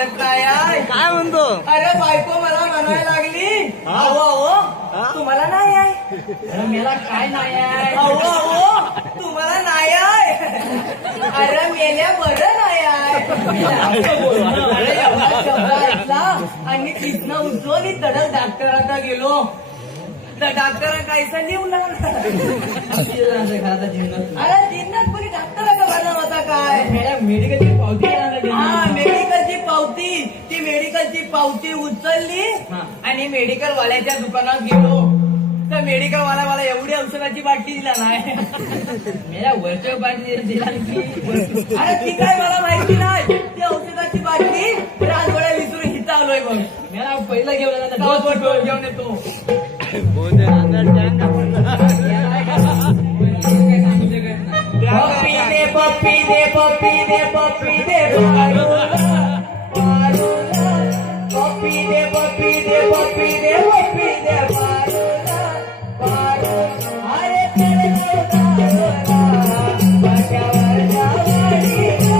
लागत नाही आहे. काय म्हणतो? अरे बायको मला म्हणायला लागली, अहो अहो तुम्हाला नाही आहे. अरे मेला काय नाही आहे. अहो अहो तुम्हाला नाही आहे. अरे मेल्या बरं नाही आहे. अरे एवढा शब्द ऐकला आणि तिथनं उठलो आणि तडक डॉक्टरांना गेलो. तर डॉक्टरांना काहीसा लिहून घराचा जिन्नत अरे जिन्नत कोणी डॉक्टरांचा बना होता काय? मेडिकलची पावती हा मेडिकलची पावती. ती मेडिकलची पावती उचलली आणि मेडिकल वाल्याच्या दुकानात गेलो. तर मेडिकल वाला मला एवढी औषधाची बाटली दिला नाही. मेला वरच्या बाटली दिला की अरे ती काय मला माहिती नाही. ती औषधाची बाटली राजवाड्या विसरून हिता आलोय बघ. मेला पहिला घेऊन घेऊन येतो. पप्पी दे पप्पी दे पप्पी दे पप्पी दे पारूला पारूला. पप्पी दे पप्पी दे पप्पी दे पप्पी दे पारूला पारूला. अरे तेरे नवरा माझ्यावर जावाडीला.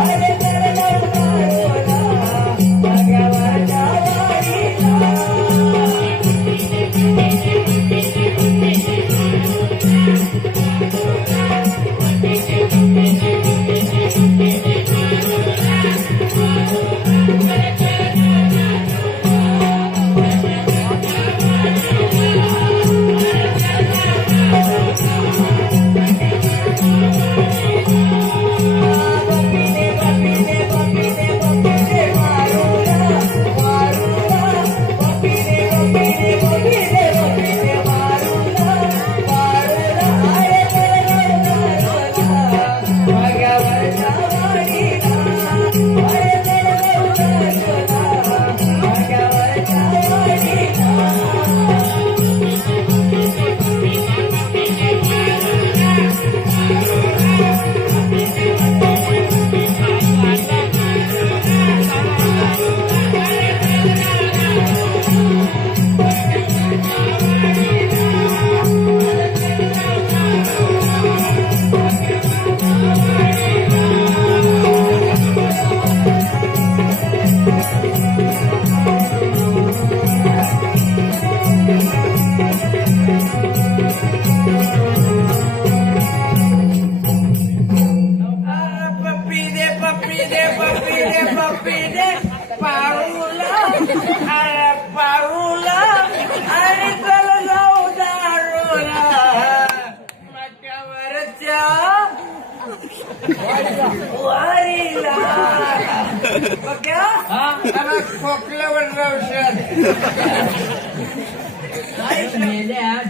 अरे तेरे नवरा माझ्यावर जावाडीला.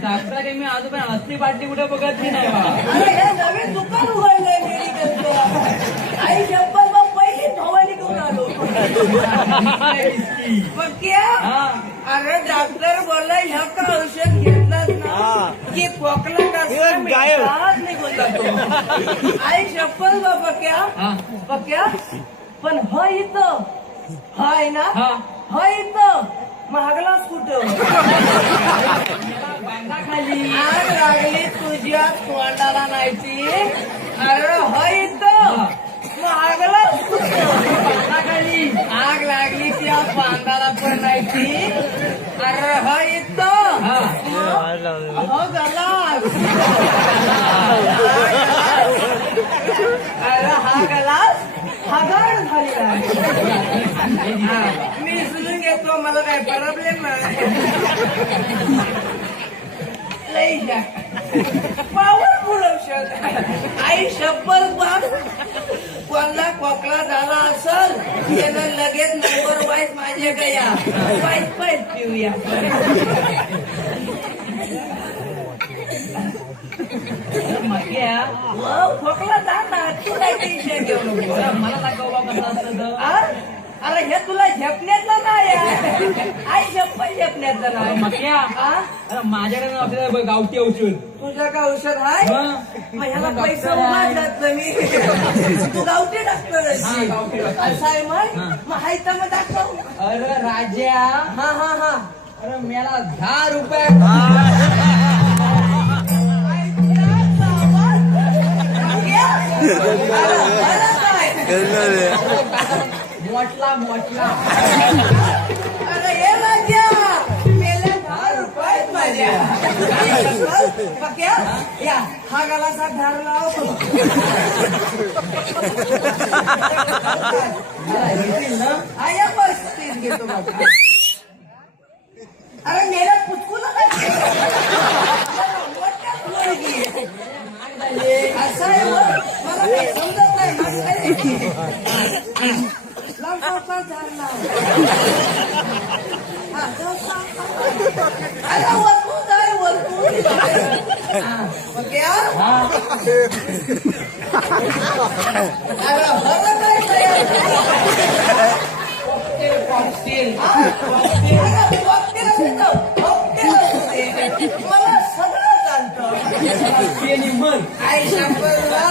डॉक्टर काही मी आजोबा असली बाटली कुठे बघत नाही बा. अरे हे नवीन दुकान उघडलंय मेडिकलचं. आई शप्पथ बा पहिली भवानी घेऊन आलो. अरे डॉक्टर बोलला ह्याचं औषध घेतलाच ना की खोकला कसा निघून जातो. आई शप्पथ बा पक्या पण ह इथं हाय ना ह इथं महागलाच कुठं. खाली आग लागली तुझ्या तोंडाला नाहीची. अरे ह इथं महागलाच कुठं. खाली आग लागली त्या बांधाला पण नाहीची. अरे ह इथं हो गलास. अरे हा गलास हगार झालेला. मी सुजून घेतो मला काय प्रॉब्लेम नाही. लई जा पॉवरफुल औषध. आई शब्बल बाप कोणला खोकला झाला असल त्यानं लगेच नंबर वाईज माझे गया वाईज पाहिजे पिऊया. खोकला झाला तू नाही टेन्शन घेऊ नको. मला दाखव बाबा असतं. अरे हे तुला झेपण्याचं नाही आई शप्पथ झेपण्याचं नाही. माझ्याकडे आपल्याला गावठी औषध. तुझं का औषध आहे मग ह्याला पैसा उभारतात मी. तू गावठी डॉक्टर असं आहे मग हायता मग दाखव. अरे राजा हा हा हा. अरे मला 10 रुपये. मोठला अरे हे माझ्या मेल्या 10 रुपयात माझ्या पक्या या हा गालाचा धार लाव आया बस घेतो बाबा अरे मेला पुचकू नका असं आहे मला काही समजत नाही अरे वरतून जाय वरतून मला सगळं चालतं मन आई शंभरला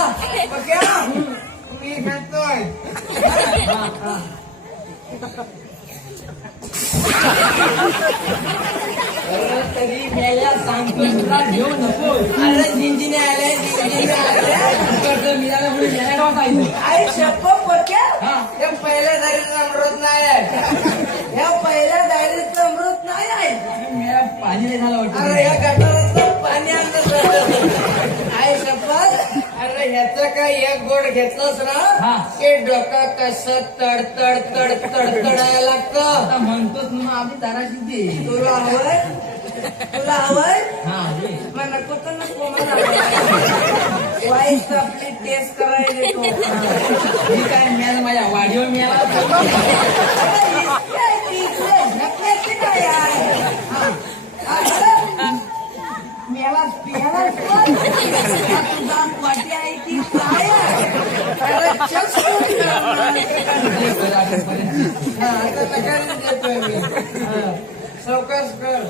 मी घेतोय तरी मेल्या सांगतो तुला घेऊ नको अरे जिंजिने आले जिंजिने आले मिळाला पुढे मेल्या गावात आहे आई शप्प पक्या या पहिल्या दारीचं अमृत नाही आहे या पहिल्या दारीचं अमृत नाही आहे मेला पाणी नाही झालं वाटतं अरे या गटारातलं पाणी आणलं आई शपथ अरे ह्याचं काय एक गोड घेतलंस ना ते डोकं कसं तडतड तडतड तडायला लागतं आता म्हणतोच ना आम्ही दाराशी दे तुला हवंय तुला हवंय हा दे मग नको तर नको मला वाईट आपली टेस्ट करायला देतो ही काय मिळालं माझ्या वाढीवर मिळाला मेला प्याला तुझा वाटी आहे ती काय देतोय मी चौकस कर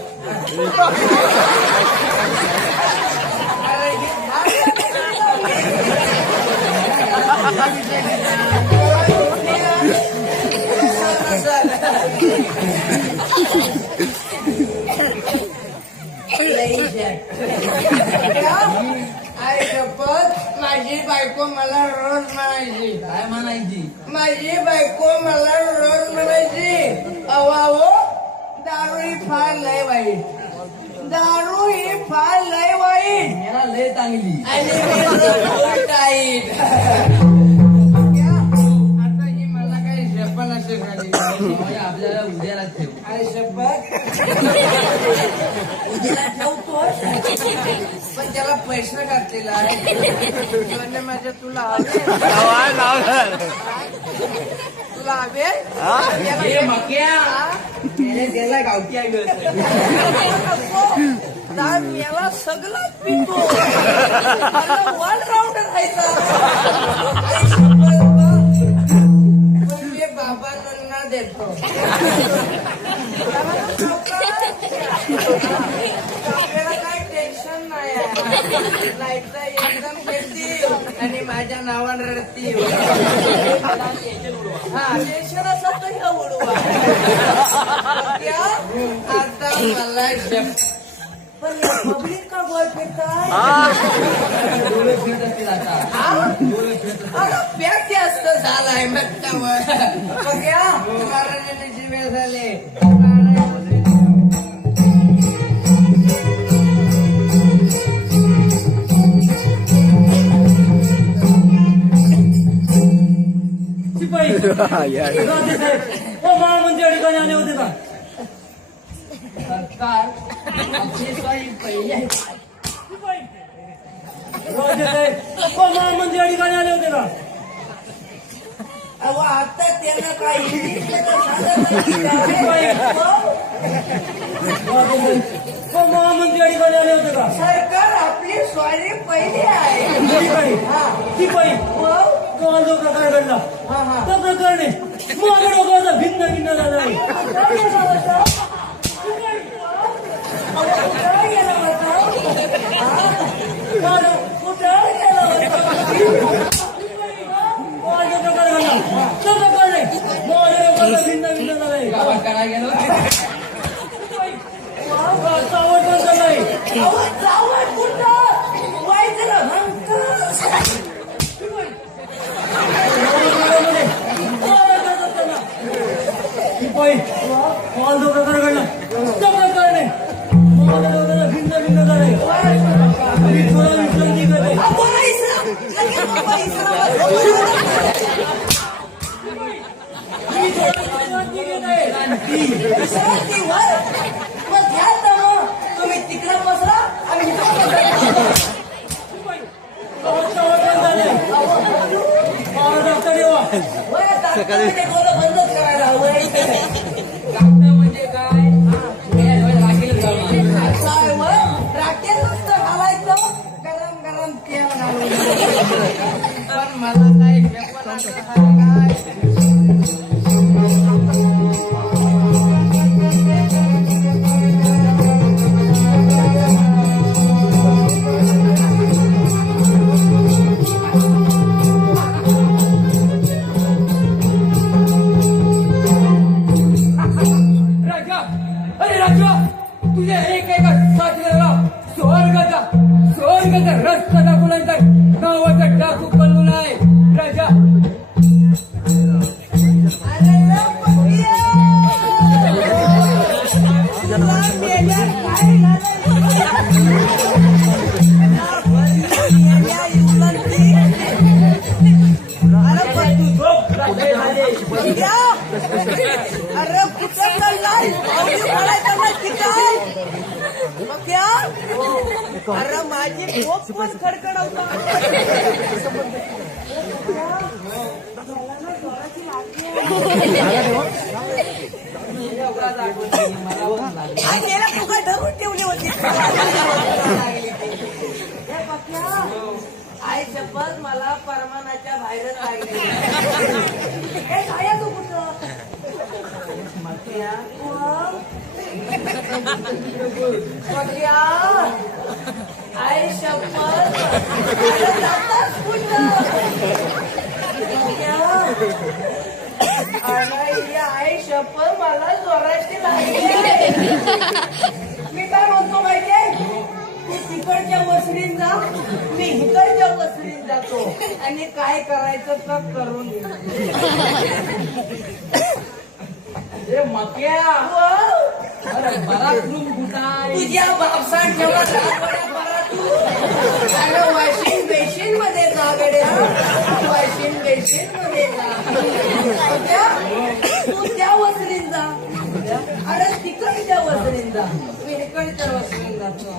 आई शपथ माझी बायको मला रोज म्हणायची काय म्हणायची माझी बायको मला रोज म्हणायची अवावो दारू ही फार लय वाईट दारू ही फार लय वाईट मेला लय चांगली आणि मी रोज टाईट आता ही मला काही शपथ असेल आपल्याला उद्याला ठेव आई शपथ उद्याला ठेवतो पण त्याला पैसे घातलेला आहे म्हणजे माझ्या तुला हवे तुला हवे हे मक्या मेले गेला गावठी आहे याला सगळं पितो मला वन राऊंड राहायचा म्हणजे बाबांना देतो आपल्याला काय टेन्शन नाही लाईटचा एकदम घेतील आणि माझ्या नावानं रडतील हा टेन्शन असं तर हे उडवा आता मला पण पब्लिक का बॉयफ्रेंड काय पॅक जास्त झालाय मग महाराजांनी जीवे झाले म्हणजे ठिकाणी आले होते का सरकार पहिले म्हणजे या ठिकाणी आले होते का अहो आता त्यांना काही म्हणजे या ठिकाणी आले होते का सरकार आपली स्वारी पहिली आहे ती पाहिजे तो जो प्रकार घडला त्या प्रकारे माझ्या डोक्याचा भिन्न भिन्न झाला आहे भिन्न भिन्न झालाय काय गेलो काल जो प्रकार घडला त्या प्रकारे माझ्या डोक्याला भिन्न भिन्न झाले. मी थोडा विश्रांती करते. बाबा इस्लाम, लगेच बाबा इस्लाम. मी थोडा विश्रांती घेत आहे. विश्रांती वर मग घ्या तर मग. तुम्ही तिकडे बसला आम्ही इकडे बसला. सकाळी बंदच करायला हवं. म्हणजे काय काय राखेल नुसतं घालायचं गरम गरम तेल घालून. पण मला काय पेपर काय तुझ्या एकेका साथीला स्वर्गाचा रस्ता दाखवल्यानंतर नावाचा टाकू पडलो नाही राजा. अरे पक्या तुला मेल्या काय अरे कुठं चाललाय क्या अरे माझी पोट पण खडखडवता. गेला तुका धरून ठेवली होती. आई शपथ मला परमानाच्या बाहेरच लागली. हे काय तू कुठं आई शपथ आई शपथ मला जोराची लागली. मी काय म्हणतो माहितीये तू तिकडच्या वसरीत जा मी इकडच्या वसरीत जातो आणि काय करायचं तर करून मक्या तुझ्या बापसान ठेवला अरे वॉशिंग बेसिन मध्ये जा गड्या. वॉशिंग बेसिन मध्ये जा. तू त्या वसरीत जा. अरे तिकडच्या वसरीत जा मी इकडच्या वसरीत जातो.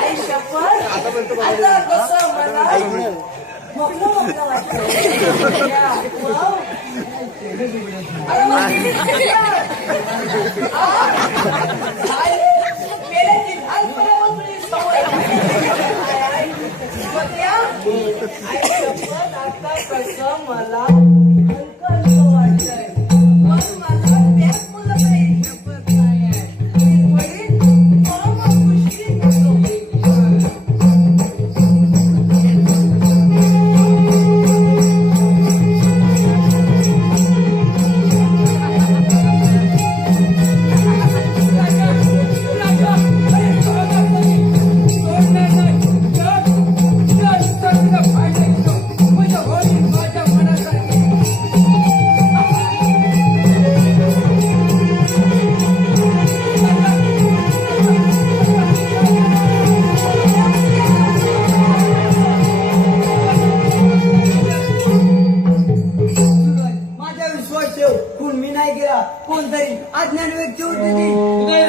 आई शपथ आता कसं मला मोकळं वाटतं. आता कसं मला हलकं हलकं वाटतंय. पण मला त्यात मुलं काही शपथ नाही आहे. वडील परम खुशी करतो. कोण मी नाही गेला कोणतरी अज्ञान व्यक्ती होती ती